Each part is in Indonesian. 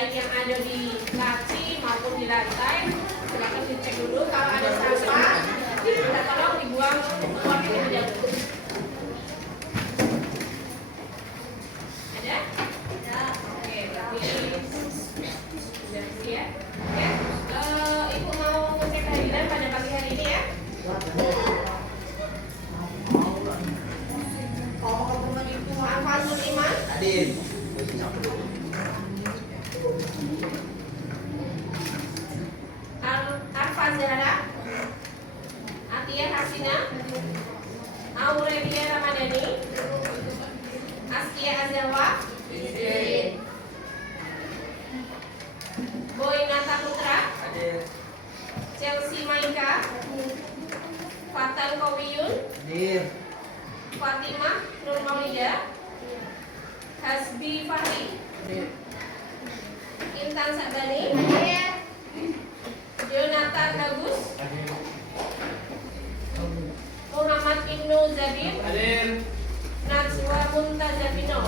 baik yang ada di laci maupun di lantai. Silakan dicek dulu. Kalau ada sampah, kita tolong dibuang keluar terlebih dahulu. Ada? Oke, berarti sudah ya. Oke, Ibu mau ngecek kehadiran pada pagi hari ini ya? Fazul Iman Hadir. Arfa Zahra, Atia Hasina, Aurelia Ramadhani, Askia Azalwa, Boy Nata Putra, Hadir. Chelsea Maika, Fatan Kowiyun, Hadir. Fatimah Nur Maulida, Hasbi Fahri, Intan Sabani, Jonathan Bagus, Muhammad Ibnu Zabir, Hadir. Najwa Muntazabino,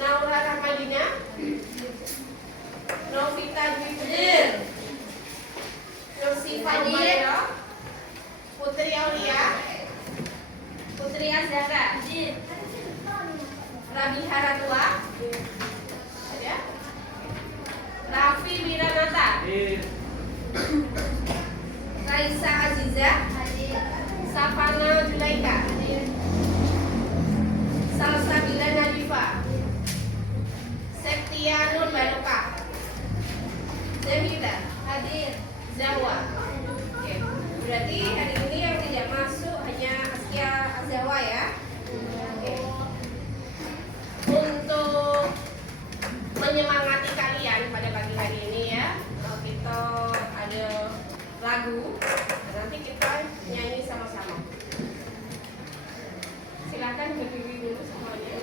Naura Rahmadina, Novita Dwi Putri, Nursifa Humaira, Putri Aulia, Putri Azhara, Rabi Haratua, ada, Raffi Wiranata, Hadir. Raisa Aziza, Sapana Julaika, Salsabila Nadifa, Septia Nur Baroka, Zahida, hadir, Zawa. Oke, berarti hari ini yang tidak masuk hanya Askia Azawa ya. Oke. Untuk menyemangati kalian pada pagi hari ini ya, kita ada lagu. Nanti kita nyanyi sama-sama. Silakan berdiri dulu semuanya.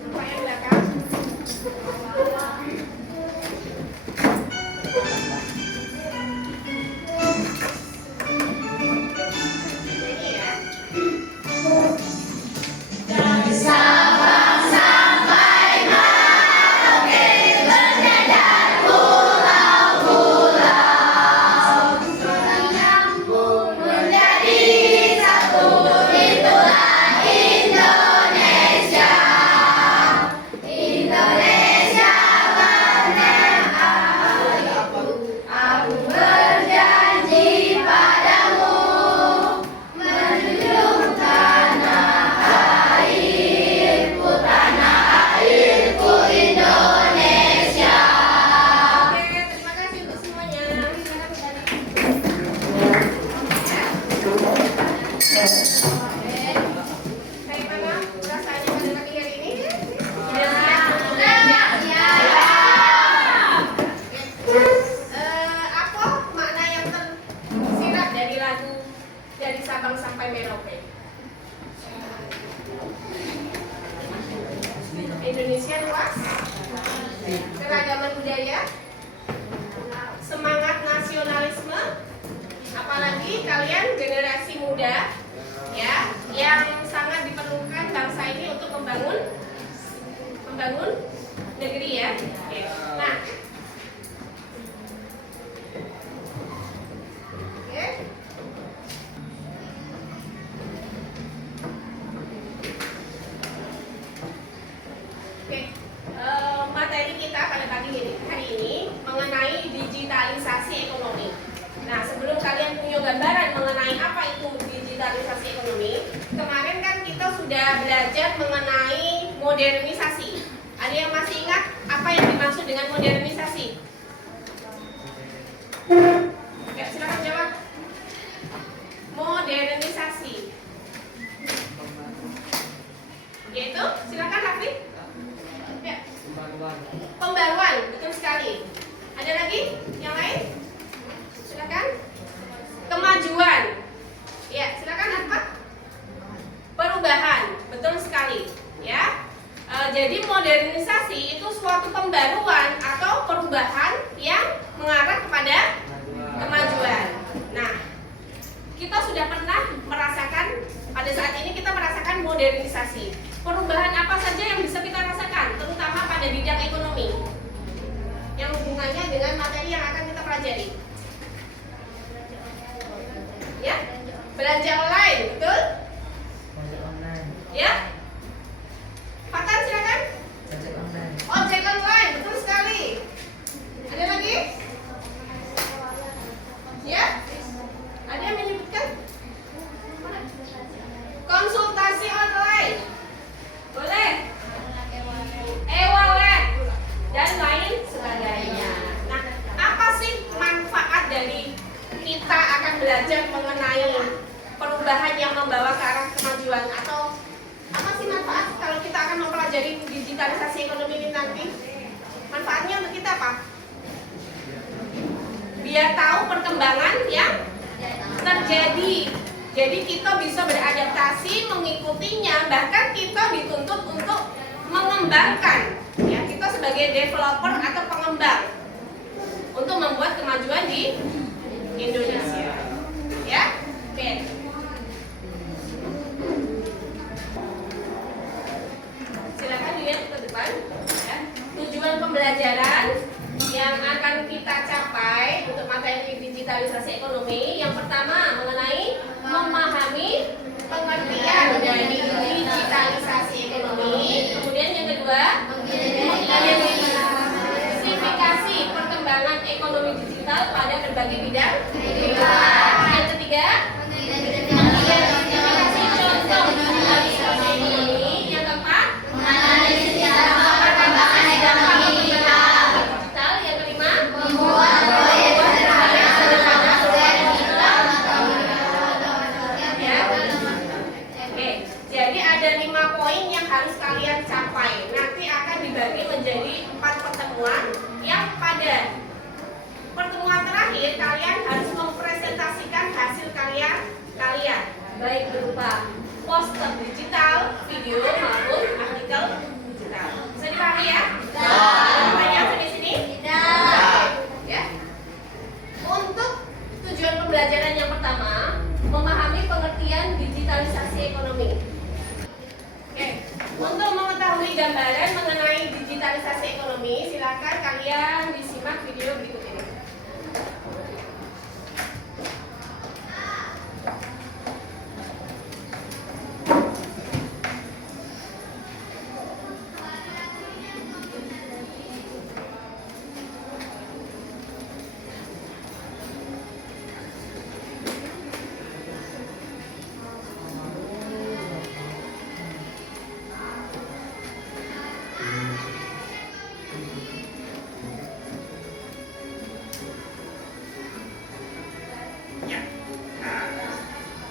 Nampak yang belakang? Ini ya. Dari Sabang sampai Merauke berjajar pulau-pulau, menyambung menjadi satu, itulah Indonesia. Indonesia aku berjanji padamu menjunjung tanah airku Indonesia. Oke, terima kasih untuk semuanya. Silakan Kayak mana rasanya pada pagi hari ini? Sudah siap? Apa makna yang tersirat dari lagu Dari Sabang Sampai Merauke? Indonesia luas, keragaman budaya, semangat nasionalisme, apalagi kalian generasi muda ya yang sangat diperlukan bangsa ini untuk membangun negeri ya. Oke. Nah, oke. Oke, materi kita pada pagi hari ini mengenai digitalisasi ekonomi. Nah, sebelum kalian punya gambaran mengenai apa itu digitalisasi ekonomi, kemarin kan kita sudah belajar mengenai modernisasi. Ada yang masih ingat apa yang dimaksud dengan modernisasi? Ya, silakan jawab. Modernisasi. Yaitu, silakan Hafid. Ya. Pembaruan, betul sekali. Ada lagi yang lain? Silakan. Kemajuan. Ya, silakan Ahmad. Perubahan, betul sekali. Ya. Jadi modernisasi itu suatu pembaruan atau perubahan yang pelajari? Ya, belanja online, betul? Ya, Fatan silakan. Ojek online, betul sekali. Ada lagi? Ya, ada yang menyebutkan? Konsultasi online, boleh. E-wallet dan lain sebagainya. Nah, apa sih manfaat dari kita akan belajar mengenai perubahan yang membawa ke arah kemajuan, atau apa sih manfaat kalau kita akan mempelajari digitalisasi ekonomi ini nanti? Manfaatnya untuk kita apa? Biar tahu perkembangan yang terjadi. Jadi kita bisa beradaptasi, mengikutinya, bahkan kita dituntut untuk mengembangkan. Ya, kita sebagai developer atau pengembang untuk membuat kemajuan di Indonesia. Ya, oke. Silakan dilihat ke depan. Ya. Tujuan pembelajaran yang akan kita capai untuk materi digitalisasi ekonomi, yang pertama mengenai memahami pengertian dari digitalisasi ekonomi. Kemudian yang kedua, mengidentifikasi perkembangan ekonomi digital pada berbagai bidang. Yang ketiga, mengidentifikasi contoh digitalisasi ekonomi. Yang keempat, menganalisis perkembangan ekonomi digital. Yang kelima, membuat proyek sederhana digital. Ya. Oke, jadi ada 5 poin yang harus kalian capai. Nanti akan dibagi menjadi 4 pertemuan. Yang pada pertemuan terakhir kalian harus mempresentasikan hasil karya kalian, baik berupa poster digital, video maupun artikel digital. Bisa dipahami ya? Ada pertanyaan sampai sini? Ya. Untuk tujuan pembelajaran yang pertama, memahami pengertian digitalisasi ekonomi. Oke, untuk mengetahui gambaran mengenai digitalisasi ekonomi, silakan kalian disimak video berikut ini.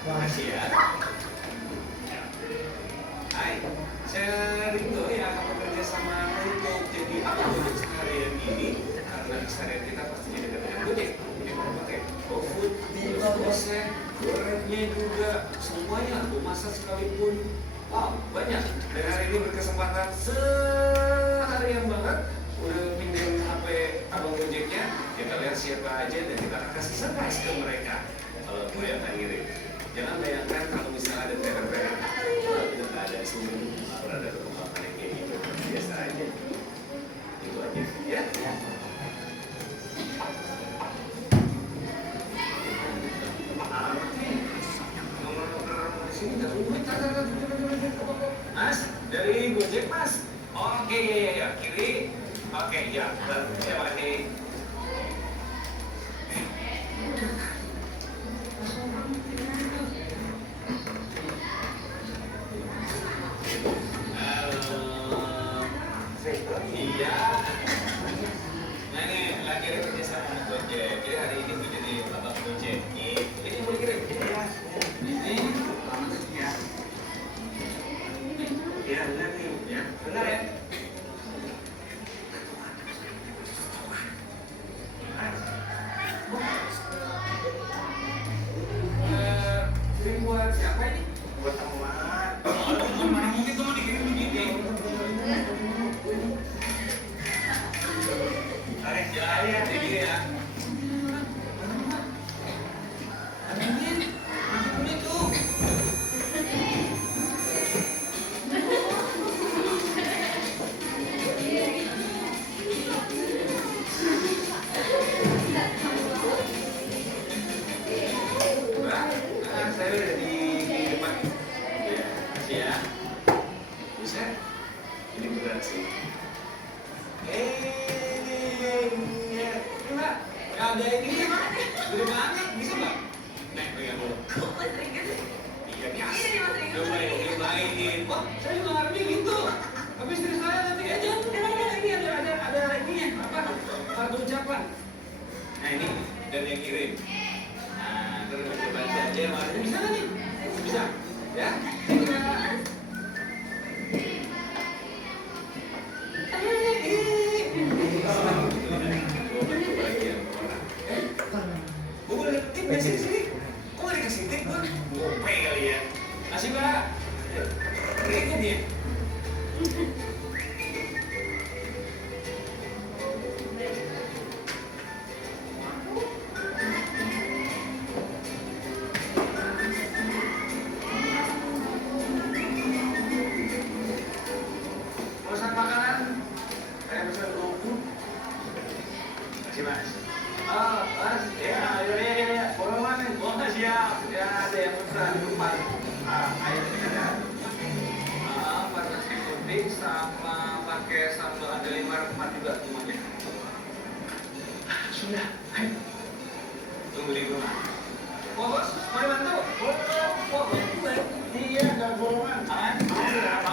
Makasih ya. Hai, saya Ringo yang akan bekerja sama untuk jadi akun seharian ini, karena seharian kita pastinya dekat dengan Gojek. Yang mau pakai GoFood, Gosen, gorengnya juga, semuanya, mau masak sekalipun. Wow, banyak. Dan hari ini berkesempatan seharian banget udah pinjam HP abang Gojeknya. Kita lihat siapa aja dan kita akan kasih surprise ke mereka kalau gue yang ngirim. Jangan bayangkan kalau misalnya ada tracker-tracker, itu nggak ada sumber, ada perkembangan yang kayak gitu, biasa aja. Itu aja, ya. Nomor di sini nggak duit, Mas, dari Gojek Mas. Oke, ya, kiri. Oke, ya, terima kasih. Iya. Nah ini lagi ada kerja sama dengan Gojek. Jadi hari ini gue jadi babak Gojek. Ini boleh kirim? Iya. Ini ya. Iya benar nih. Ya benar ya. Kirim buat siapa ini? Buat teman. Oh, mana mungkin kamu dikirim begini? Tarik jalan ya, jadi ya. Amin, macam itu. ada ini gede banget, bisa nggak? Nek, pegang dulu. Iya biasa. Cobain. Wah, saya juga ngarepnya gitu. Tapi istri saya nanti aja. Ini ada ininya apa? Kartu ucapan. Nah ini dan yang kirim. Nah, terus coba aja. Bisa nggak nih? Bisa. Ya. Gue boleh dapet tip nggak sini? Kok nggak dikasih tip gue? Gope kali ya. Masih Mbak. Berikut ya. Pesan makanan, saya pesan 20. Masih Mas. Oh, Mas, ya, bolongan nih, siap. Ya, ada yang pesan depan. Airnya ada. Empat nasi putih sama pakai sambal ada 5 rempah juga semuanya. Sudah, ayo. Tunggu di rumah. Oh, Bos, mau dibantu? Oh, iya, ada bolongan.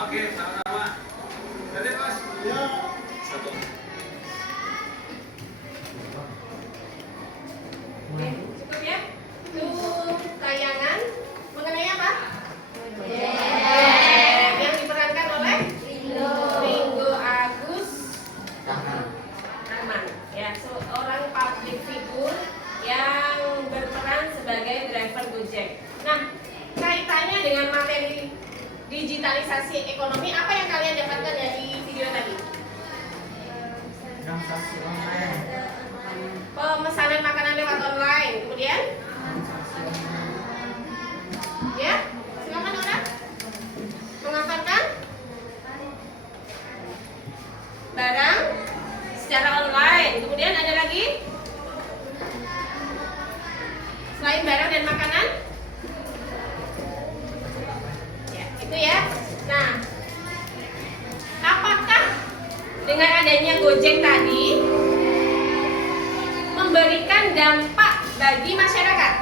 Oke, sama-sama. Nanti, Mas. Ya. Satu. Oke, cukup ya. Itu tayangan mengenai apa? Yang diperankan oleh Ringo Agus Rahman, ya, seorang public figure yang berperan sebagai driver Gojek. Nah, kaitannya dengan materi digitalisasi ekonomi, apa yang kalian dapatkan dari video tadi? Transaksi online. Pemesanan makanan lewat online, kemudian ya, silakan orang mengantarkan barang secara online. Kemudian ada lagi selain barang dan makanan, ya itu ya. Nah, apakah dengan adanya Gojek tadi memberikan dampak bagi masyarakat?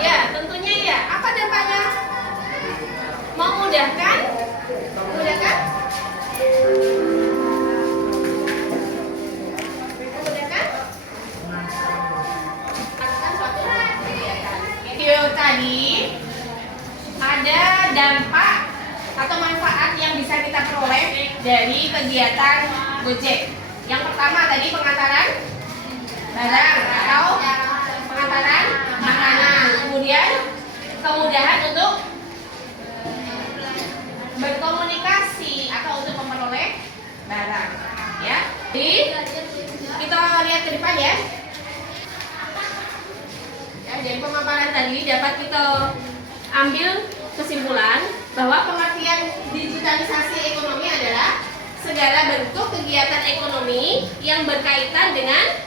Ya, tentunya ya. Apa dampaknya? Memudahkan? Memudahkan? Memudahkan? Melakukan suatu kegiatan. Video tadi ada dampak atau manfaat yang bisa kita peroleh dari kegiatan Gojek. Yang pertama tadi pengantaran barang atau pengantaran makanan. Kemudian kemudahan untuk berkomunikasi atau untuk memperoleh barang. Ya. Jadi kita lihat ke depan ya. Ya, dari pemaparan tadi dapat kita ambil kesimpulan bahwa pengertian digitalisasi ekonomi adalah segala bentuk kegiatan ekonomi yang berkaitan dengan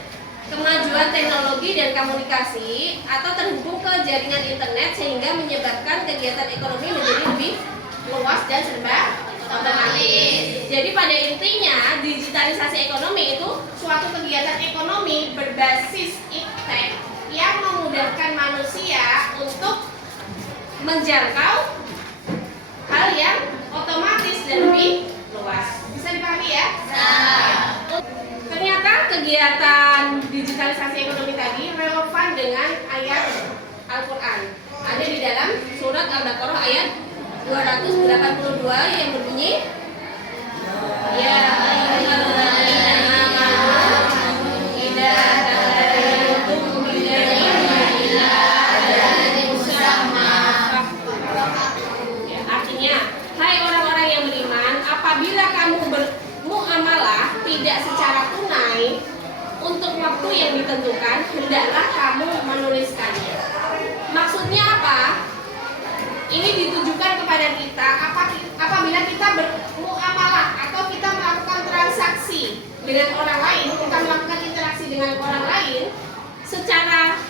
kemajuan teknologi dan komunikasi atau terhubung ke jaringan internet sehingga menyebabkan kegiatan ekonomi menjadi lebih luas dan serba otomatis. Jadi pada intinya digitalisasi ekonomi itu suatu kegiatan ekonomi berbasis iptek yang memudahkan manusia untuk menjangkau hal yang otomatis dan lebih luas. Bisa dipahami ya? Ternyata kegiatan digitalisasi ekonomi tadi relevan dengan ayat Al-Quran. Ada di dalam surat Al-Baqarah ayat 282 yang berbunyi, ya ayyuhalladzina amanu idza tadayantum bidainin ila ajalin musamma. Ya, artinya, hai orang-orang yang beriman, apabila kamu bermuamalah tidak secara tunai untuk waktu yang ditentukan, hendaklah kamu menuliskannya. Maksudnya apa? Ini ditujukan kepada kita apabila kita bermuamalah atau kita melakukan transaksi dengan orang lain, kita melakukan interaksi dengan orang lain secara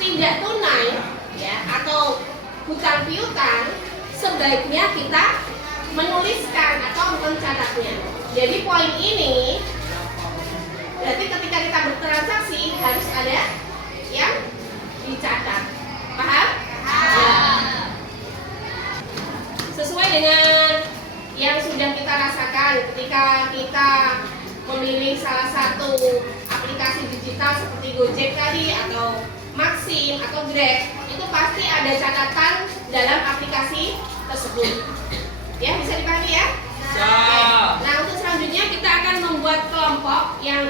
tidak tunai ya atau hutang piutang, sebaiknya kita menuliskan atau mencatatnya. Jadi poin ini berarti ketika kita bertransaksi sudah kita rasakan ketika kita memilih salah satu aplikasi digital seperti Gojek tadi atau Maxim atau Grab, itu pasti ada catatan dalam aplikasi tersebut. Ya, bisa dipahami ya? Oke. Nah, untuk selanjutnya kita akan membuat kelompok yang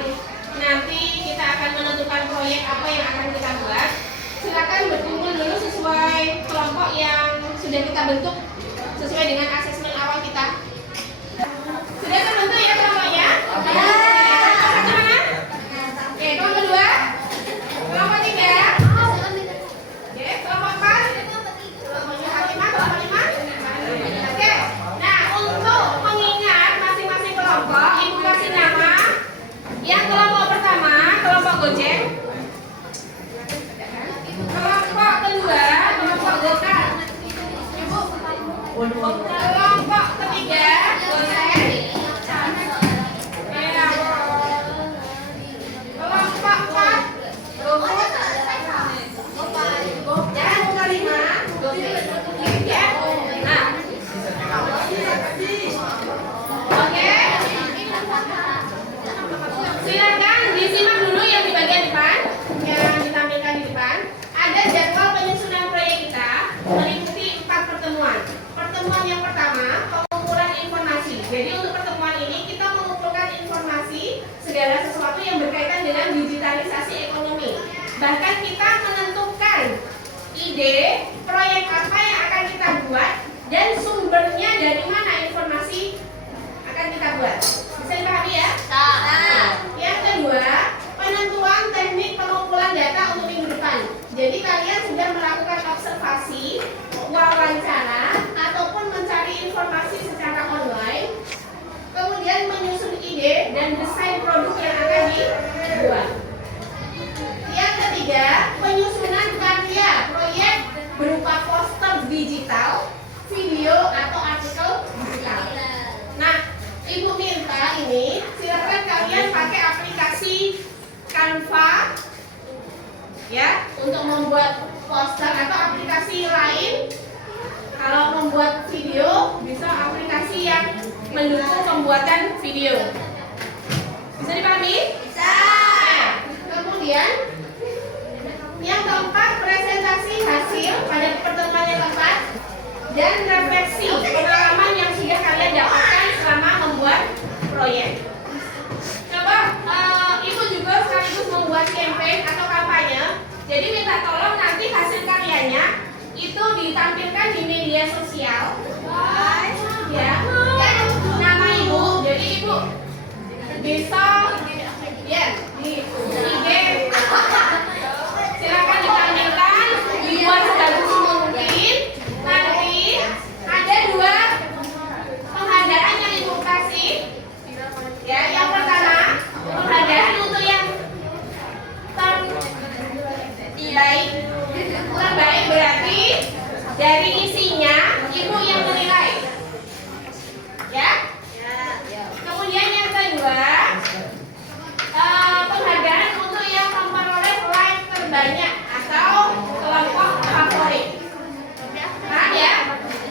nanti kita akan menentukan proyek apa yang akan kita buat. Silakan berkumpul dulu sesuai kelompok yang sudah kita bentuk sesuai dengan asesmen awal kita. Sudah terbentuk ya kelompoknya? Kelompok mana? Oke, kelompok 2, kelompok 3, oke, kelompok 4, kelompoknya Fatimah, kelompok 5. Oke, nah untuk mengingat masing-masing kelompok, ibu kasih nama. Yang kelompok pertama, kelompok Gojek. Kelompok kedua, kelompok Gokar. Kelompok ketiga, Gojek. Kelompok 4, GoFood. Dan kelima, GoPay. Ya. Nah, oke. Silakan disimak dulu yang di bagian depan, yang ditampilkan di depan. Ada jadwal penyusunan proyek kita meliputi 4 pertemuan. Pertemuan yang pertama, pengumpulan informasi. Jadi untuk pertemuan ini kita mengumpulkan informasi segala sesuatu yang berkaitan dengan digitalisasi ekonomi. Bahkan kita menentukan ide proyek apa yang akan kita buat dan sumbernya dari mana informasi akan kita buat. Bisa dipahami ya? Yang kedua, penentuan teknik pengumpulan data untuk minggu depan. Jadi kalian sudah melakukan observasi, wawancara, ataupun mencari informasi secara online, kemudian menyusun ide dan desain produk yang akan dibuat. Yang ketiga, penyusunan karya proyek berupa poster digital, video, atau artikel digital. Nah, Ibu minta ini, silakan kalian pakai aplikasi Canva ya untuk membuat poster, atau aplikasi lain kalau membuat video bisa aplikasi yang mendukung pembuatan video. Bisa dipahami? Bisa. Nah, kemudian yang keempat, presentasi hasil pada pertemuan yang keempat dan refleksi pengalaman yang sudah kalian dapatkan selama membuat proyek. Coba ibu juga sekaligus membuat campaign atau kampanye. Jadi minta tolong nanti hasil karyanya itu ditampilkan di media sosial. Ya, dan nama ibu. Jadi ibu bisa ya di IG. Silakan ditampilkan, dibuat sebagus mungkin. Nanti ada 2 penghargaan yang ibu kasih. Ya, yang pertama penghargaan untuk yang terbaik berarti dari isinya ibu yang menilai. Ya. Kemudian yang kedua penghargaan untuk yang memperoleh like terbanyak atau kelompok favorit. Paham ya?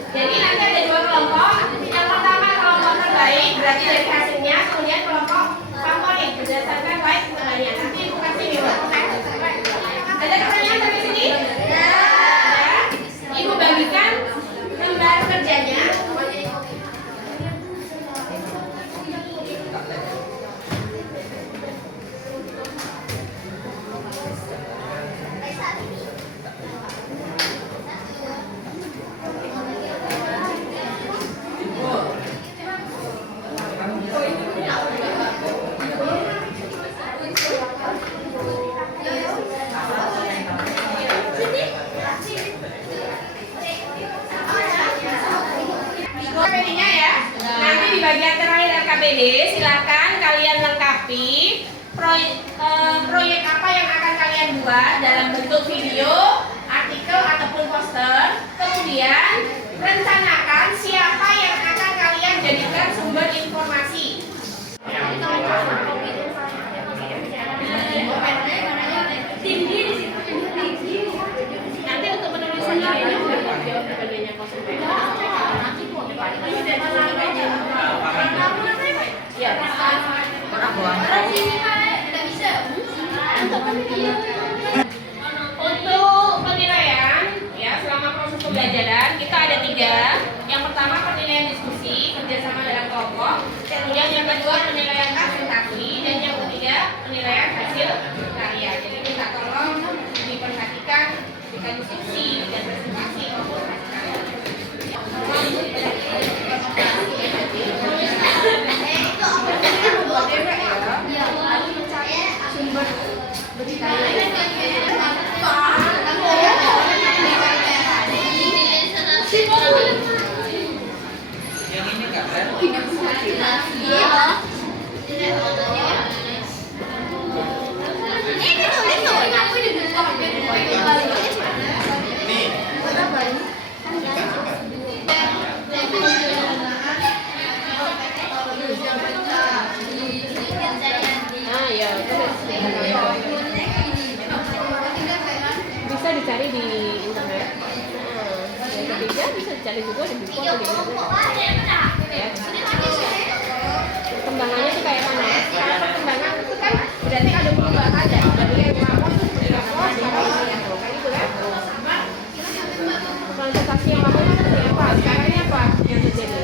Jadi nanti ada 2 kelompok. Yang pertama kelompok terbaik berarti dari hasilnya, kemudian kelompok favorit berdasarkan like terbanyak. Nanti ibu kasih mewah. Ada pertanyaan sampai sini? Ya. Ibu bagikan lembar kerjanya. LKPD-nya ya. Nanti di bagian terakhir LKPD silakan kalian lengkapi proyek apa yang akan kalian buat dalam bentuk video, artikel ataupun poster. Kemudian rencanakan siapa yang akan kalian jadikan sumber informasi. Nanti untuk penulisan idenya udah jawab idenya kosong. Untuk penilaian, ya selama proses pembelajaran kita ada 3. Yang pertama penilaian diskusi kerjasama dalam kelompok. Kemudian yang kedua penilaian presentasi dan yang ketiga penilaian hasil karya. Jadi minta tolong diperhatikan ketika diskusi dan presentasi maupun hasil karya. Bisa dicari di internet. Yang ketiga bisa dicari juga di buku atau di internet. Ya. Perkembangannya itu kayak mana? Karena perkembangan itu kan berarti ada perubahan aja. Dari yang lama tuh seperti apa? Sekarang yang kan itu kan? Presentasi yang lama itu seperti apa? Sekarang ini apa yang terjadi?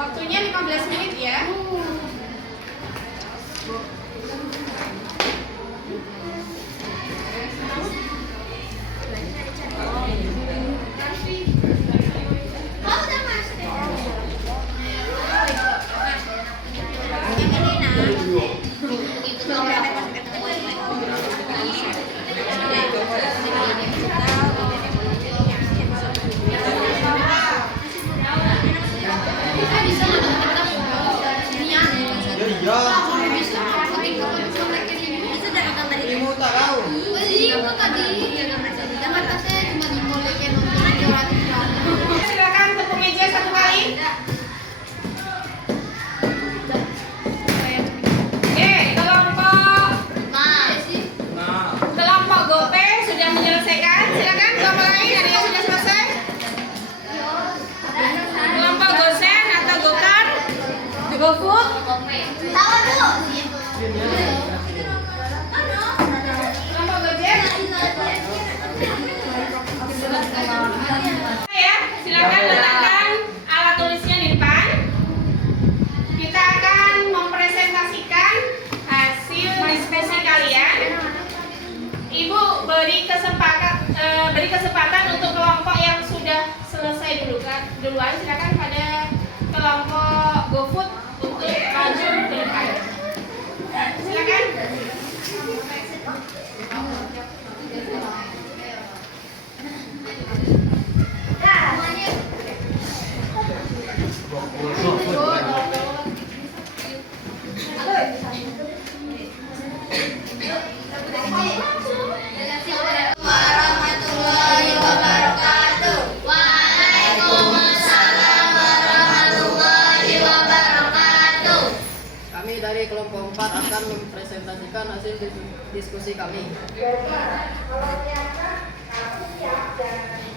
Waktunya 15 menit ya. Silakan tepuk meja 1 kali. Kelompok Gope sudah menyelesaikan. Silakan kelompok lain ada yang sudah selesai. Kelompok Gosen atau Gokar, GoFood. Kelompok Gojek. Ya, silakan letakkan alat tulisnya di depan. Kita akan mempresentasikan hasil diskusi kalian. Ibu beri kesempatan untuk kelompok yang sudah selesai duluan. Silakan pada kelompok GoFood untuk maju ke depan. Silakan. Warahmatullahi wabarakatuh. Waalaikumsalam warahmatullahi wabarakatuh. Kami dari kelompok 4 akan mempresentasikan hasil diskusi kami.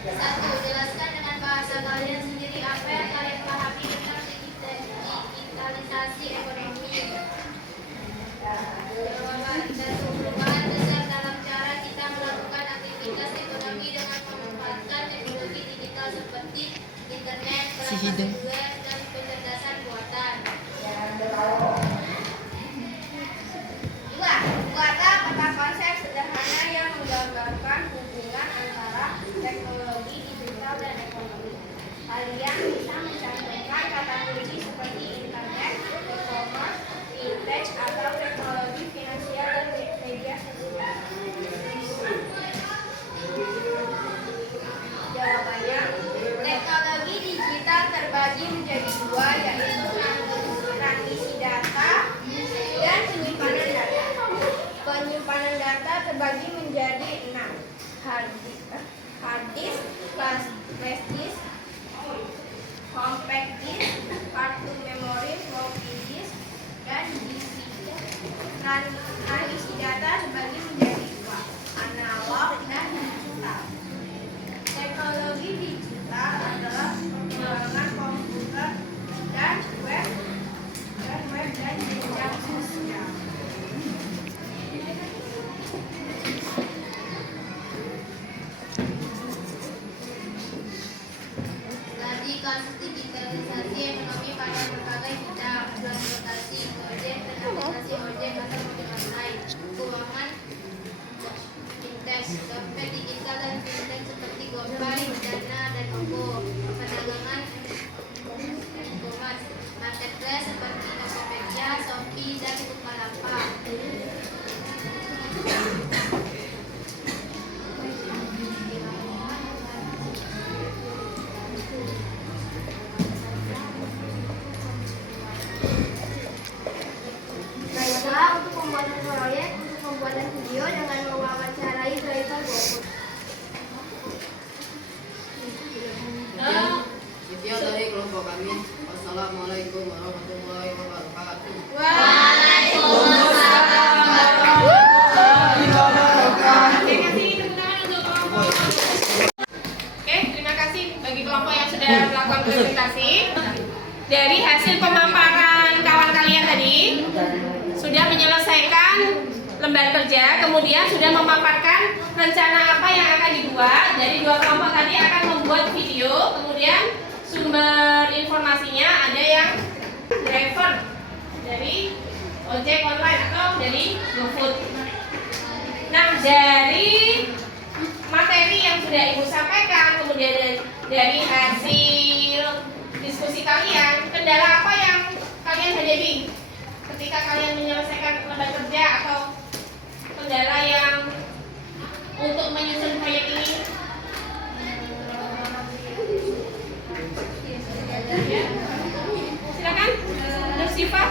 Satu, jelaskan dengan bahasa kalian sendiri apa yang kalian pahami tentang digitalisasi ekonomi. Jawaban, satu, perubahan besar dalam cara kita melakukan aktivitas ekonomi dengan memanfaatkan teknologi digital seperti internet, perangkat seluler, dan kecerdasan buatan. Dua, buatlah peta konsep sederhana yang menggambarkan hubungan antara teknologi digital dan ekonomi. Kalian bisa mencantumkan kata kunci seperti internet, e-commerce, fintech, atau teknologi finansial dan media sosial. Jawabannya, teknologi digital terbagi menjadi 2, yaitu transmisi data dan penyimpanan data. Penyimpanan data terbagi menjadi 6: hard disk, flash disk, compact disk, kartu memori, floppy disk, dan DVD. Transmisi data terbagi menjadi 2: analog dan digital. kemudian sudah memaparkan rencana apa yang akan dibuat. Jadi dua kelompok tadi akan membuat video, kemudian sumber informasinya ada yang driver dari ojek online atau dari GoFood. Nah, dari materi yang sudah Ibu sampaikan, kemudian dari hasil diskusi kalian, kendala apa yang kalian hadapi ketika kalian menyelesaikan lembar kerja atau kendala yang untuk menyusun proyek ini? Ya. Silakan, Nursifa.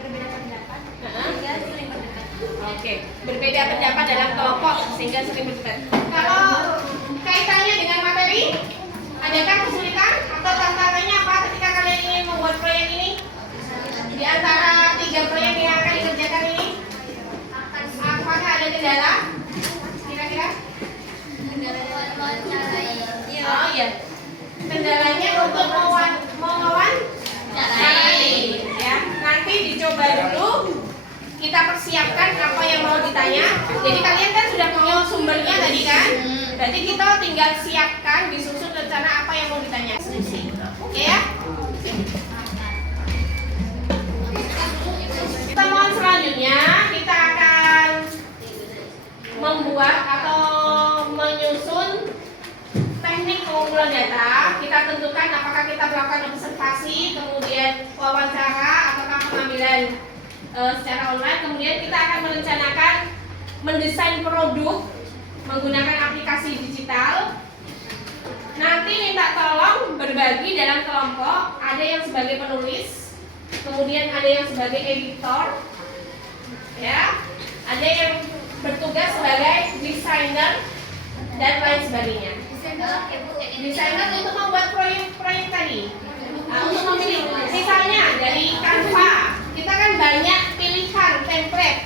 Berbeda pendapat Nah. sehingga saling berdekat. Oke, berbeda pendapat dalam kelompok sehingga sering berdebat. Kalau kaitannya dengan materi, adakah kesulitan atau tantangannya apa ketika kalian ingin membuat proyek ini? Di antara 3 proyek yang akan dikerjakan ini, apakah ada kendala? Kira-kira? Oh iya, kendalanya untuk mewawancarai, ya. Nanti dicoba dulu. Kita persiapkan apa yang mau ditanya. Jadi kalian kan sudah punya sumbernya tadi kan? Berarti kita tinggal siapkan, disusun rencana apa yang mau ditanya. Oke ya? Pertemuan selanjutnya kita akan membuat atau menyusun teknik pengumpulan data. Kita tentukan apakah kita melakukan observasi, kemudian wawancara, ataukah pengambilan secara online. Kemudian kita akan merencanakan mendesain produk menggunakan aplikasi digital. Nanti minta tolong berbagi dalam kelompok. Ada yang sebagai penulis, kemudian ada yang sebagai editor, ya. Ada yang bertugas sebagai desainer dan lain sebagainya. Desainer untuk membuat proyek tadi. Untuk memilih, misalnya dari Canva, kita kan banyak pilihan template